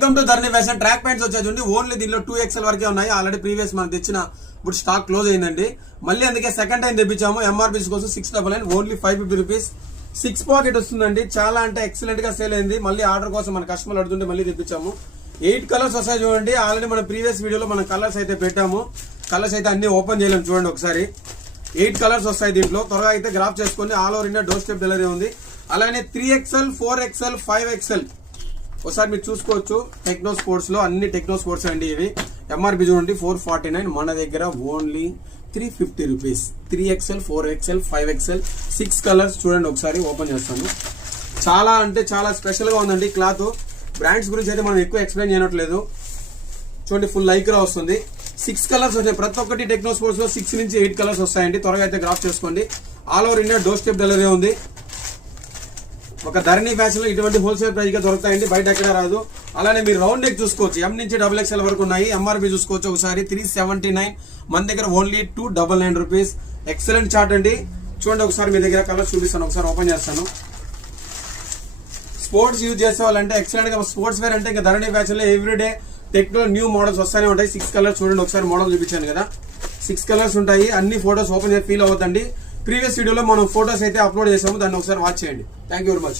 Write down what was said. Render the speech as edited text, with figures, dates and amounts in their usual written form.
Welcome to Dharani fashion. Track pants వచ్చేది only దీనిలో 2XL వరకే ఉన్నాయి. ఆల్రెడీ ప్రీవియస్ మనం తెచ్చిన ఇప్పుడు స్టాక్ క్లోజ్ అయిందండి. మళ్ళీ అందుకే సెకండ్ టైం తెప్పించాము. ఎంఆర్పీస్ కోసం 699 ఓన్లీ 550 రూపీస్. 6 పాకెట్ వస్తుందండి. చాలా అంటే ఎక్సలెంట్ గా సేల్ అయింది. మళ్ళీ ఆర్డర్ కోసం మన కస్టమర్ అడుగుతుంటే మళ్ళీ తెప్పించాము. 8 కలర్స్ వస్తాయి చూడండి. ఆల్రెడీ మన ప్రీవియస్ వీడియోలో మనం కలర్స్ అయితే పెట్టాము. కలర్స్ అయితే అన్ని ఓపెన్ చేయలేము చూడండి ఒకసారి. 8 కలర్స్ వస్తాయి దీంట్లో. త్వరగా అయితే గ్రాఫ్ చేసుకుని all over India door step delivery ఉంది. అలానే 3XL 4XL 5XL ఒకసారి మీరు చూసుకోవచ్చు. టెక్నో స్పోర్ట్స్ లో అన్ని టెక్నో స్పోర్ట్స్ అండి ఇవి. ఎంఆర్పి చూడండి 449, మన దగ్గర only 350 rupees. 3XL 4XL 5XL 6 colours చూడండి ఒకసారి ఓపెన్ చేస్తాను. చాలా అంటే చాలా స్పెషల్ గా ఉందండి క్లాత్. బ్రాండ్స్ గురించి అయితే మనం ఎక్కువ ఎక్స్ప్లెయిన్ చేయట్లేదు. చూడండి ఫుల్ లైక్రా వస్తుంది. 6 కలర్స్ వచ్చాయి. ప్రతి ఒక్కటి టెక్నో స్పోర్ట్స్ లో 6 నుంచి 8 కలర్స్ వస్తాయండి. త్వరగా అయితే గ్రాఫ్ చేసుకోండి. All over India door step delivery ఉంది. ఒక ధరణి ఫ్యాషన్ లో ఇటువంటి హోల్సేల్ ప్రైస్ గా దొరుకుతాయండి, బయట ఎక్కడ రాదు. అలానే మీరు రౌండ్ నెక్ చూసుకోవచ్చు. M నుంచి XXL వరకు ఉన్నాయి. ఎంఆర్పి చూసుకోవచ్చు ఒకసారి 379, మన దగ్గర ఓన్లీ 299 రూపీస్. ఎక్సలెంట్ చార్ట్ అండి. చూడండి ఒకసారి మీ దగ్గర కలర్స్ చూపిస్తాను. ఒకసారి ఓపెన్ చేస్తాను. స్పోర్ట్స్ యూజ్ చేసే వాళ్ళంటే ఎక్సలెంట్ గా స్పోర్ట్స్ వేర్ అంటే ఇంకా ధరణి ఫ్యాషన్ లో ఎవ్రీడే టెక్నో న్యూ మోడల్స్ వస్తానే ఉంటాయి. 6 కలర్స్ చూడండి ఒకసారి మోడల్ చూపించాను కదా. 6 కలర్స్ ఉంటాయి. అన్ని ఫోటోస్ ఓపెన్ చేసి ఫీల్ అవ్వద్దండి. ప్రీవియస్ వీడియోలో మనం ఫోటోస్ అయితే అప్లోడ్ చేసాము. దాన్ని ఒకసారి వాచ్ చేయండి. Thank you very much.